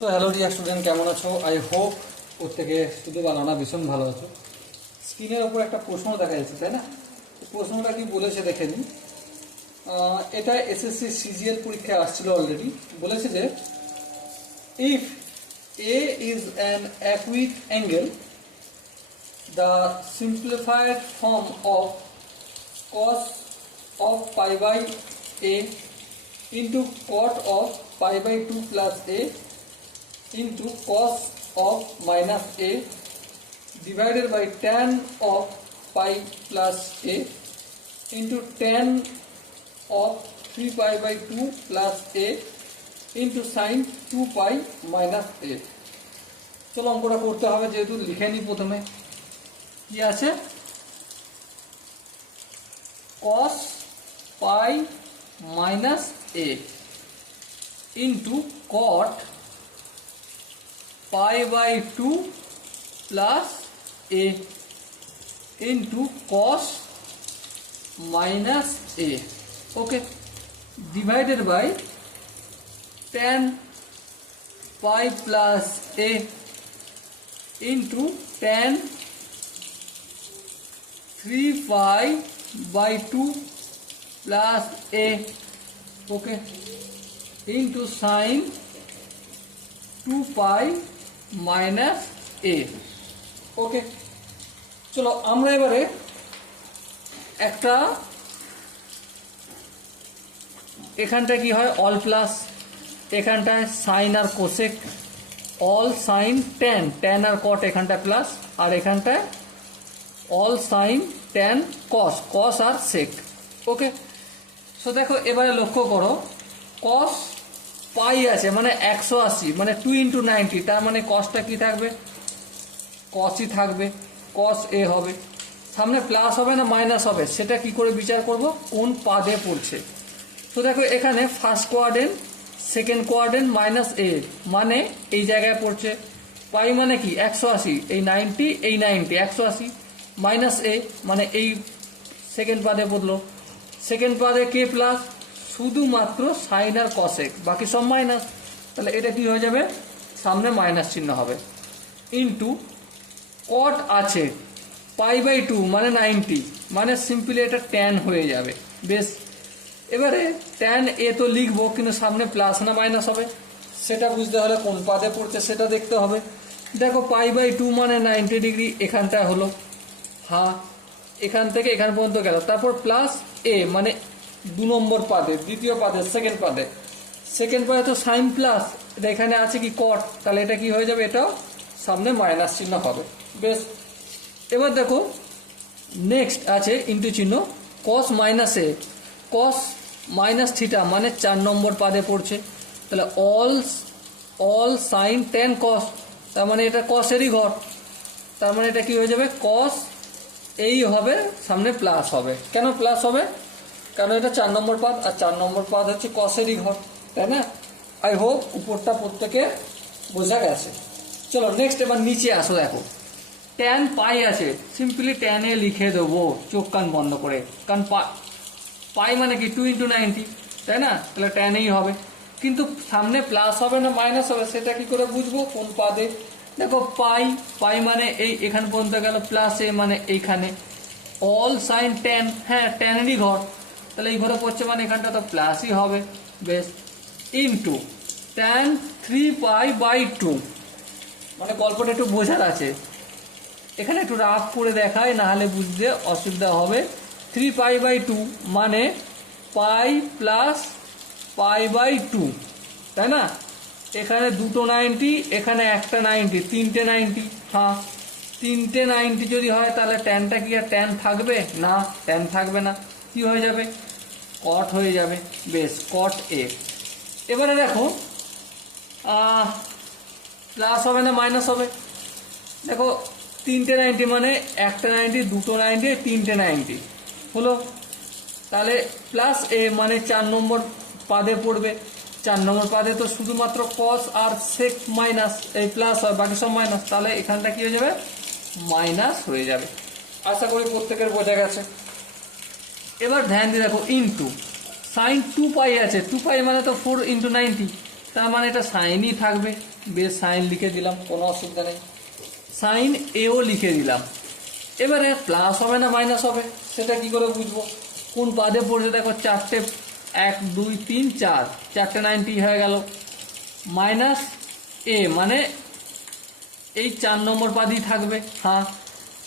তো hello dear student, কেমন আছো? আই হোপ প্রত্যেকে শুধু ভালো না, ভীষণ ভালো আছো। স্ক্রিনের ওপর একটা প্রশ্ন দেখা যাচ্ছে, তাই না? প্রশ্নটা কি বলেছে দেখে নিই। এটা এসএসসি সিজিএল পরীক্ষায় আসছিল অলরেডি। বলেছে যে if A is an acute angle, the simplified form of cos of pi by a into cot of pi by 2 plus a into cos of minus a divided by tan of pi plus a into tan of 3 pi by 2 plus a into sin 2 pi minus a। চলো অঙ্কটা করতে হবে, যেহেতু লিখে নিই। প্রথমে কি আছে? cos pi minus a into cot pi by 2 plus a into cos minus a, okay, divided by tan pi plus a into tan 3 pi by 2 plus a, okay, into sin 2 pi minus a, okay। চলো আমরা এবারে একটা, এখানটায় কি হয় all plus, এখানটায় sine আর cosec, all sine tan, tan আর কট এখানটায় প্লাস, আর এখানটায় all sine tan cos, cos আর সেক, ওকে। সো দেখো এবারে লক্ষ্য করো, কস পাই আছে মানে 180, মানে 2 into 90, তার মানে কসটা কি থাকবে? কসই থাকবে, কস এ হবে। সামনে প্লাস হবে না মাইনাস হবে, সেটা কি করে বিচার করব? কোন পাদে পড়ছে। তো দেখো এখানে first quadrant, second quadrant minus A, মানে এই জায়গায় পড়ছে। পাই মানে কি 180, এই 90, এই 90, 180 মাইনাস এ মানে এই সেকেন্ড পাদে পড়লো। Second পাদে k plus? শুধুমাত্র সাইন আর কসেক, বাকি সব মাইনাস। তাহলে এটা কি হয়ে যাবে? সামনে মাইনাস চিহ্ন হবে। ইন্টু কট আছে পাই বাই 2 মানে 90, মানে সিম্পলি এটা ট্যান হয়ে যাবে। বেশ, এবারে ট্যান এ তো লিখবো, কিন্তু সামনে প্লাস না মাইনাস হবে, সেটা বুঝতে হলে কোন পাদে পড়ছে সেটা দেখতে হবে। দেখো পাই বাই 2 মানে 90 ডিগ্রি, এখানটায় হলো হ্যাঁ, এখান থেকে এখান পর্যন্ত গেল। তারপর প্লাস এ মানে 2 নম্বর পাদে, দ্বিতীয় পাদে, সেকেন্ড পাদে। সেকেন্ড পাদে তো সাইন প্লাস, এটা এখানে আছে কি কট, তাহলে এটা কি হয়ে যাবে? এটাও সামনে মাইনাস চিহ্ন হবে। বেশ, এবার দেখো নেক্সট আছে ইন্টু চিহ্ন, কস মাইনাস এ, কস মাইনাস থিটা মানে 4 নম্বর পাদে পড়ছে। তাহলে অল সাইন ট্যান কস, তার মানে এটা কসেরই ঘর, তার মানে এটা কি হয়ে যাবে? কস এই হবে, সামনে প্লাস হবে। কেন প্লাস হবে? কারণ এটা 4 নম্বর পাদ, আর 4 নম্বর পাদ হচ্ছে কসেরই ঘর, তাই না? আই হোপ উপরটা প্রত্যেকে বোঝা গেছে। চলো নেক্সট, এবার নিচে আসো। দেখো ট্যান পাই আছে, সিম্পলি ট্যানে লিখে দেবো চোখ কান বন্ধ করে, কারণ পাই মানে কি 2 into 90, তাই না? তাহলে ট্যানেই হবে। কিন্তু সামনে প্লাস হবে না মাইনাস হবে, সেটা কি করে বুঝবো কোন পাদে? দেখো পাই, পাই মানে এই এখান পর্যন্ত গেল, প্লাস এ মানে এইখানে, অল সাইন ট্যান, হ্যাঁ ট্যানেরই ঘর, তাহলে এই ঘরে পড়ছে মানে এখানটা তো প্লাসই হবে। বেশ, ইন্টু ট্যান 3 পাই বাই 2, মানে গল্পটা একটু বোঝার আছে, এখানে একটু রাফ করে দেখায়, না হলে বুঝতে অসুবিধা হবে। 3 পাই বাই 2 মানে পাই প্লাস পাই বাই 2, তাই না? এখানে দুটো 90, এখানে একটা 90, তিনটে 90, হ্যাঁ তিনটে 90 যদি হয় তাহলে ট্যানটা কি আর ট্যান থাকবে? না, ট্যান থাকবে না, কি হয়ে যাবে? কট হয়ে যাবে। বেশ, কট এ। এবারে দেখো প্লাস হবে না মাইনাস হবে? দেখো তিনটে 90 মানে একটা 90, দুটো 90, তিনটে 90 হলো। তাহলে প্লাস এ মানে 4 নম্বর পাদে পড়বে। 4 নম্বর পাদে তো শুধুমাত্র কস আর সেক মাইনাস, এই প্লাস হয়, বাকি সব মাইনাস, তাহলে এখানটা কি হয়ে যাবে? মাইনাস হয়ে যাবে। আশা করি প্রত্যেকের বোঝা গেছে। এবার ধ্যান দিয়ে দেখো ইনটু সাইন 2 পাই আছে, 2 পাই মানে তো 4 × 90, তার মানে এটা সাইনই থাকবে। বেশ সাইন লিখে দিলাম, কোনো অসুবিধা নেই। সাইন এও লিখে দিলাম। এবারে প্লাস হবে না মাইনাস হবে সেটা কি করে বুঝবো? কোন পাদে পড়ছে দেখো, চারটে, 1 2 3 4, চারটে 90 হয়ে গেল। মাইনাস এ মানে এই 4 নম্বর পাদেই থাকবে। হ্যাঁ,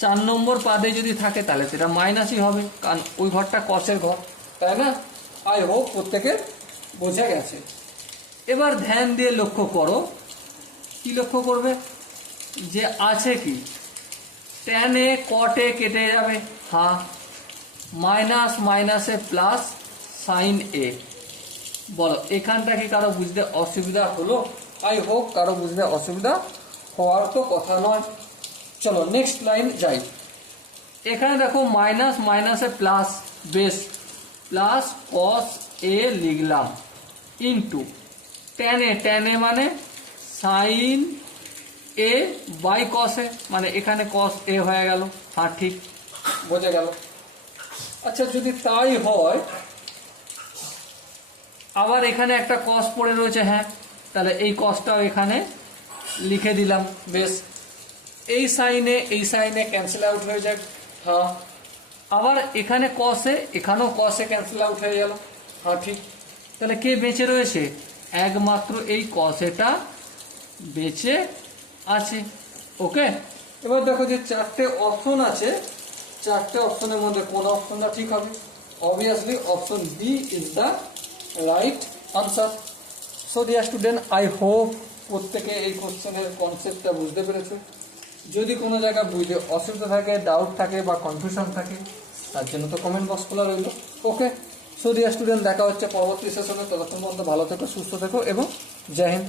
4 নম্বর পাদে যদি থাকে তাহলে সেটা মাইনাসই হবে, কারণ ওই ঘরটা কসের ঘর, তাই না? আই হোপ প্রত্যেকের বোঝা গেছে। এবার ধ্যান দিয়ে লক্ষ্য করো, কি লক্ষ্য করবে যে আছে কি, ট্যান এ কট এ কেটে যাবে, হ্যাঁ, মাইনাস মাইনাসে প্লাস সাইন এ। বলো এখানটা কি কারো বুঝতে অসুবিধা হলো? আই হোপ কারো বুঝতে অসুবিধা হওয়ার তো কথা নয়। চলো নেক্সট লাইন যাই। এখানে দেখো মাইনাস মাইনাসে প্লাস, বেশ, প্লাস কস এ লিখলাম ইন্টু ট্যান এ মানে সাইন এ বাই কস এ, মানে এখানে কস এ হয়ে গেল। হ্যাঁ ঠিক, বোঝা গেল। আচ্ছা যদি তাই হয়, আবার এখানে একটা কস পড়ে রয়েছে, হ্যাঁ, তাহলে এই কসটাও এখানে লিখে দিলাম। বেশ, এই সাইনে ক্যান্সেল আউট হয়ে যাক। হ্যাঁ, আবার এখানে কসে, এখানেও কসে ক্যান্সেল আউট হয়ে গেল। হ্যাঁ ঠিক, তাহলে কে বেঁচে রয়েছে? একমাত্র এই কসেটা বেঁচে আছে। ওকে, এবার দেখো যে চারটে অপশন আছে, চারটে অপশনের মধ্যে কোন অপশনটা ঠিক হবে? Obviously option B is the right answer. So dear student, I hope প্রত্যেকে এই কোশ্চেনের কনসেপ্টটা বুঝতে পেরেছে। যদি কোনো জায়গায় বুঝতে অসুবিধা থাকে, ডাউট থাকে বা কনফিউশন থাকে, তার জন্য তো কমেন্ট বক্স খোলা রইল। ওকে, সো ডিয়ার স্টুডেন্ট, দেখা হচ্ছে পরবর্তী সেশনে। ততক্ষণ পর্যন্ত ভালো থেকো, সুস্থ থেকো এবং জয় হিন্দ।